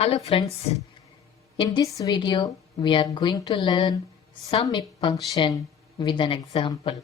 Hello friends, in this video we are going to learn SUMIFS function with an example.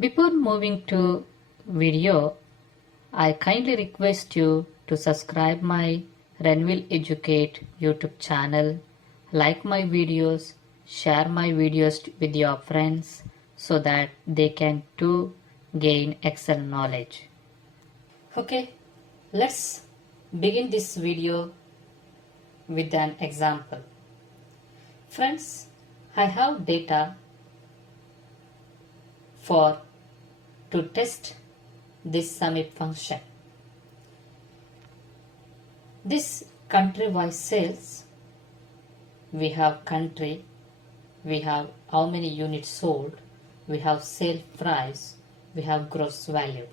Before moving to video, I kindly request you to subscribe my Renville Educate YouTube channel, like my videos, share my videos with your friends so that they can too gain Excel knowledge. Okay, let's begin this video with an example. Friends, I have data to test this SUMIFS function. This country-wise sales, we have country, we have how many units sold, we have sale price, we have gross value.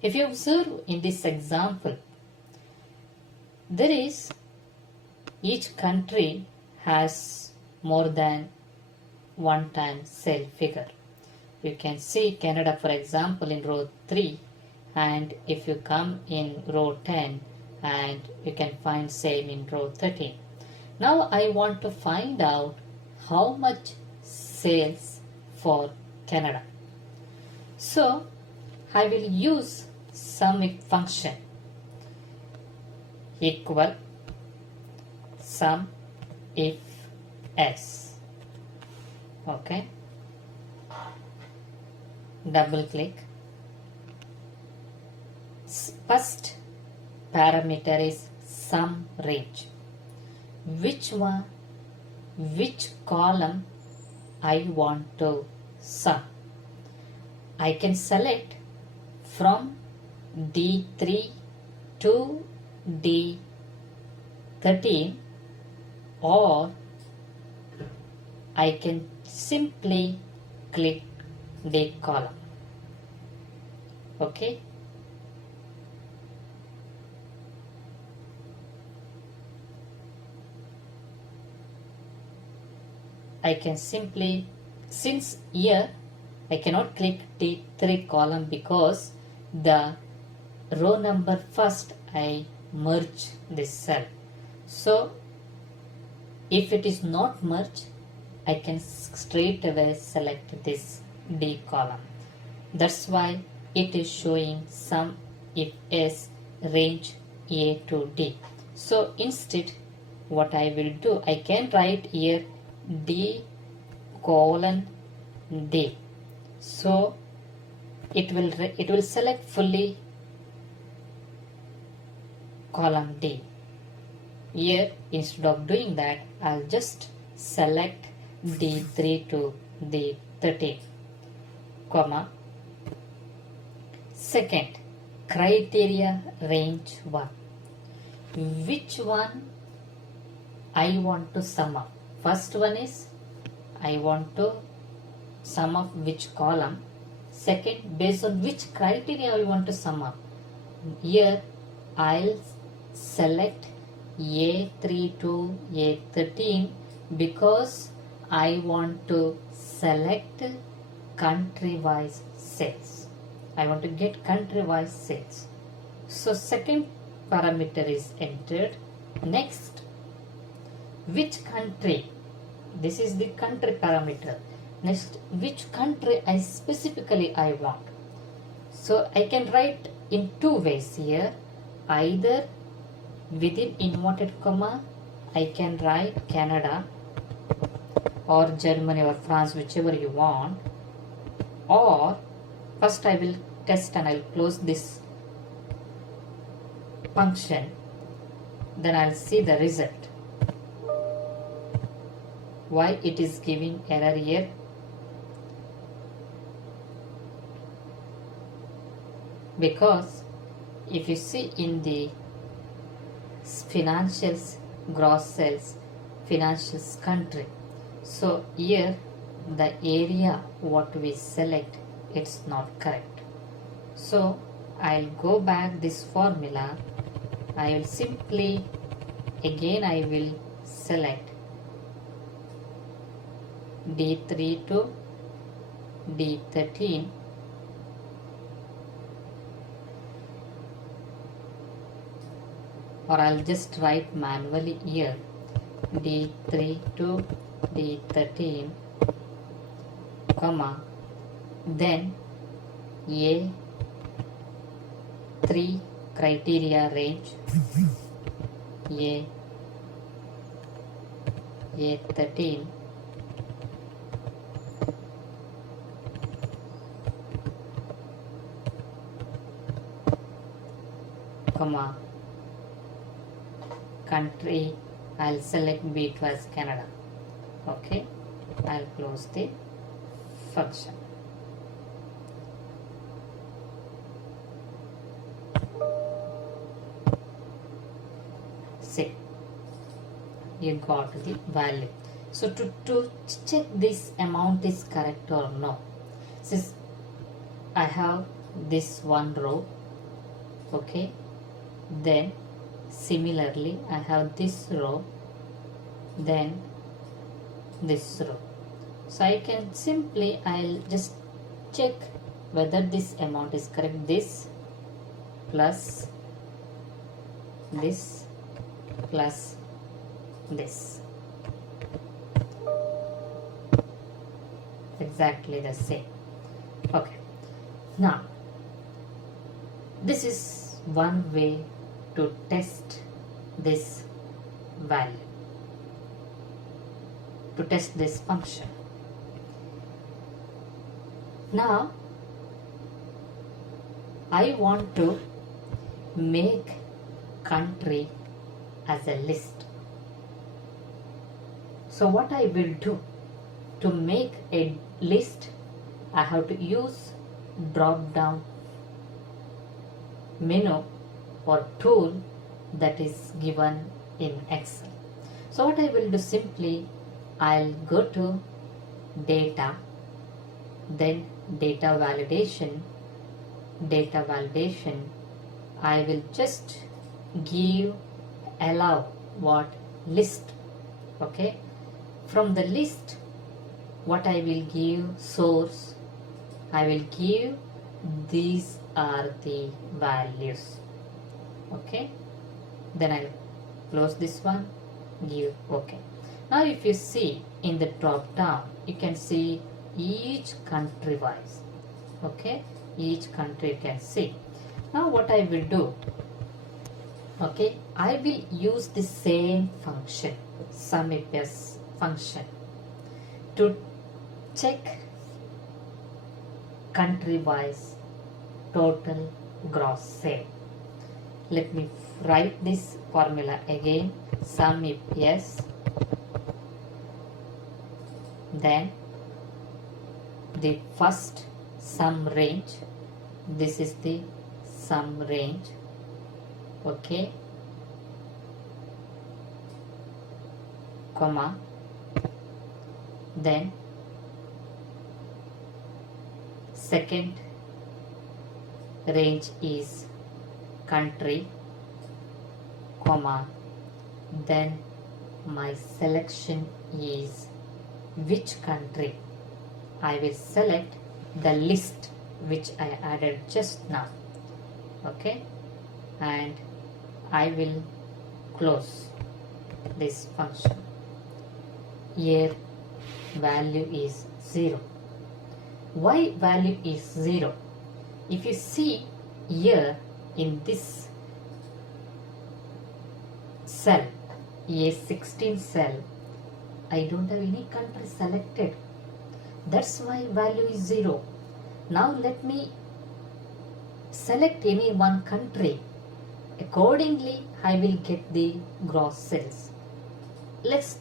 If you observe in this example, there is each country has more than one time sale figure. You can see Canada, for example, in row 3, and if you come in row 10, and you can find same in row 13. Now I want to find out how much sales for Canada. So I will use SUMIFS function equal sum if s. Okay, double click. First parameter is sum range. Which column I want to sum. I can select from D3 to D13, or I can simply click D column. Okay. I can simply, since here I cannot click D3 column because the row number first I merge this cell. So if it is not merged, I can straight away select this D column. That's why it is showing sum if s range A to D. So instead what I will do, I can write here D colon D. So it will select fully column D. Here instead of doing that, I'll just select D3 to D13, comma. Second, criteria range 1. Which one I want to sum up? First one is I want to sum up which column. Second, based on which criteria I want to sum up. Here I'll select A3 to A13 because I want to select country-wise sales. I want to get country-wise sales. So second parameter is entered. Next, which country? This is the country parameter. Next, which country I specifically I want. So I can write in two ways here. Either within inverted comma I can write Canada or Germany or France, whichever you want. Or first I will test and I will close this function. Then I will see the result. Why it is giving error here? Because if you see in the financials, gross sales, financials country, so here the area what we select, it's not correct. So I'll go back this formula. I will simply again I will select D3 to D13, or I'll just write manually here D3 to D13, comma, then A3 criteria range, A13, comma, country, I'll select B2 as Canada. Okay, I'll close the function. See, you got the value. So to check this amount is correct or no, since I have this one row, okay, then similarly I have this row, then this row. So I can simply, I'll just check whether this amount is correct. This plus this plus this, exactly the same. Okay, now this is one way to test this value, to test this function. Now I want to make country as a list. So what I will do, to make a list, I have to use drop down menu or tool that is given in Excel. So what I will do, simply I'll go to data, then data validation, I will just give allow what list. Okay, from the list what I will give, source, I will give these are the values. Okay, then I'll close this one, give OK. Now if you see in the drop down, you can see each country wise. Okay, each country you can see. Now what I will do, okay, I will use the same function, SUMIFS function, to check country wise total gross sale. Let me write this formula again, SUMIFS, then the first sum range, this is the sum range, okay, comma, then second range is country, comma, then my selection is which country. I will select the list which I added just now. Okay, and I will close this function. Here value is 0. Why value is 0? If you see here in this cell, A16 cell, I don't have any country selected. That's why value is 0. Now let me select any one country. Accordingly, I will get the gross sales. Let's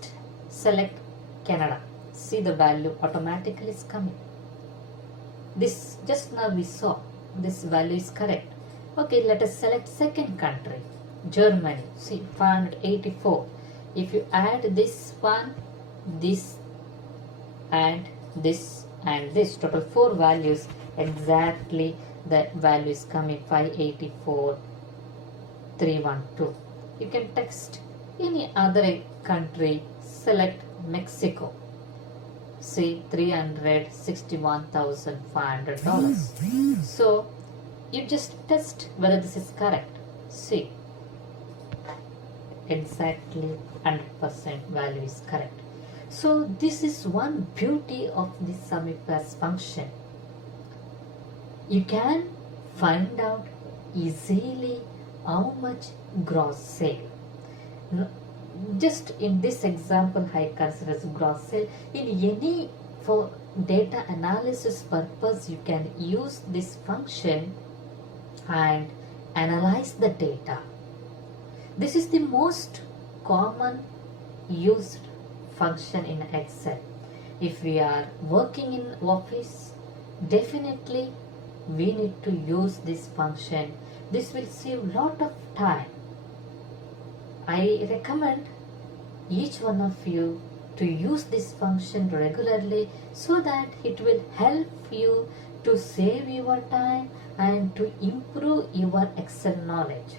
select Canada. See, the value automatically is coming. This just now we saw this value is correct. Okay, let us select second country, Germany. See, 584. If you add this one, this and this and this, total 4 values, exactly that value is coming, 584 312. You can text any other country, select Mexico. See, $361,500. So you just test whether this is correct. See, exactly 100% value is correct. So this is one beauty of the SUMIFS function. You can find out easily how much gross sale. Just in this example, I consider as gross sale. In any, for data analysis purpose, you can use this function and analyze the data. This is the most common used function in Excel. If we are working in office, definitely we need to use this function. This will save lot of time. I recommend each one of you to use this function regularly so that it will help you to save your time and to improve your Excel knowledge.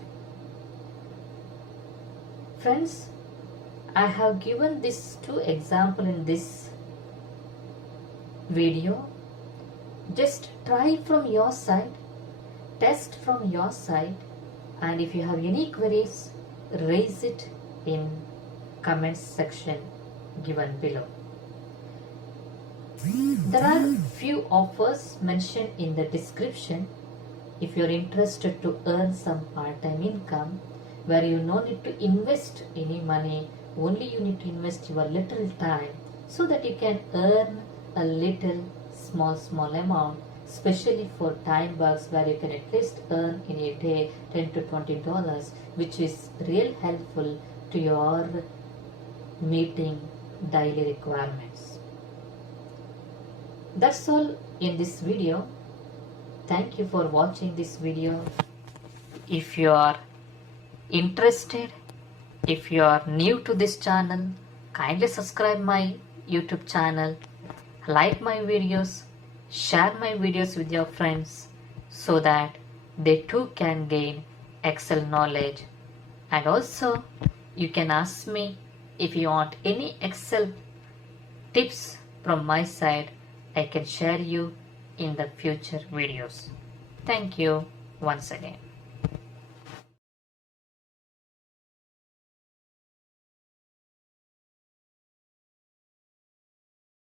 Friends, I have given these two examples in this video. Just try from your side, test from your side, and if you have any queries, raise it in comments section given below. There are few offers mentioned in the description. If you are interested to earn some part-time income where you no need to invest any money, only you need to invest your little time so that you can earn a little small amount, especially for time works where you can at least earn in a day $10 to $20, which is real helpful to your meeting daily requirements. That's all in this video. Thank you for watching this video. If you are interested, if you are new to this channel, kindly subscribe my YouTube channel, like my videos, share my videos with your friends so that they too can gain Excel knowledge. And also you can ask me if you want any Excel tips from my side. I can share you in the future videos. Thank you once again.